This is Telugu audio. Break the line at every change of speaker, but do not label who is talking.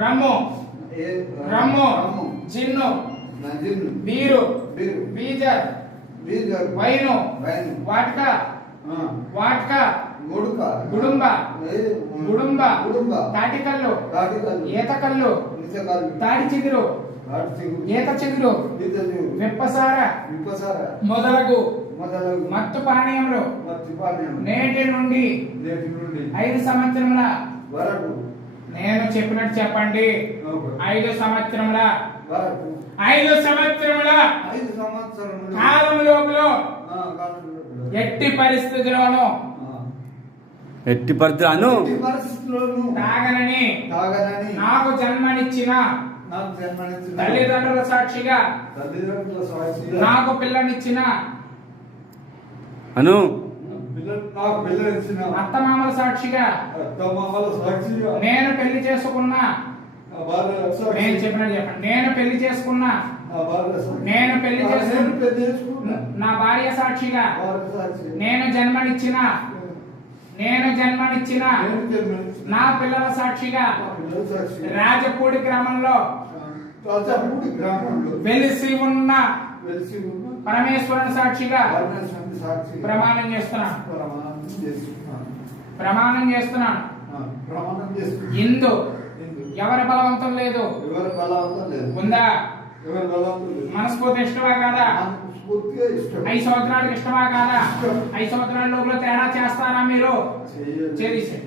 Rum rum. జిన్ను. బీరు. బీజర్. వైను. వాట్క. వాట్క
గుడుక.
గుడుంబ. గుడుంబ
గుడుంబ.
తాటికల్లు
తాటికల్లు.
ఈతకల్లు
తాటి చిగురు.
ఈత చిగురు. విప్పసార
విప్పసార.
మొదలగు
మొదలగు
మత్తు పానీయములు
మత్తి పానీయం.
నేటి నుండి
నేటి నుండి
ఐదు సంవత్సరముల
వరకు
నేను చెప్పినట్టు చెప్పండి. ఐదు సంవత్సరముల. ఐదు సంవత్సరముల కాలం లోపల. ఎట్టి
పరిస్థితులను
ఎట్టి పరిస్థితుల్లోనూ
తాగనని
తాగనని
నాకు జన్మనిచ్చిన
నాకు జన్మనిచ్చిన
తల్లిదండ్రుల సాక్షిగా
తల్లిదండ్రుల సాక్షిగా
నాకు పిల్లనిచ్చిన
అను
పిల్లలు నాకు
అత్తమామల సాక్షిగా.
అత్తమామల సాక్షిగా.
నేను పెళ్ళి చేసుకున్న. నేను చెప్పినట్టు చెప్పండి. నేను పెళ్ళి చేసుకున్న. నేను
పెళ్ళి
చేసుకున్న.
నేను పెళ్ళి చేసుకున్నా.
నా భార్య సాక్షిగా. నేను జన్మనిచ్చిన. నేను జన్మనిచ్చిన. నా పిల్లల సాక్షిగా.
నా పిల్లల సాక్షిగా.
రాజపూడి గ్రామంలో.
రాజాపూడి గ్రామంలో.
వెలిసి ఉన్న
ఉన్న
పరమేశ్వరుని సాక్షిగా
పరమేశ్వరుని సాక్షిగా
ప్రమాణం చేస్తున్నాను.
ప్రమాణం చేస్తున్నాను.
ప్రమాణం చేస్తున్నాను.
ప్రమాణం చేస్తున్నాను.
ఇందు. ఎవరి బలవంతం లేదు?
ఎవరి బలవంతం లేదు.
ఉందా?
ఎవరి బలవంతం లేదు.
మనస్ఫూర్తి ఇష్టమా కాదా? ఐదు సంవత్సరాలకు ఇష్టమా కాదా? ఐదు సంవత్సరాల లోపల తేడా చేస్తారా మీరు. చేసేయండి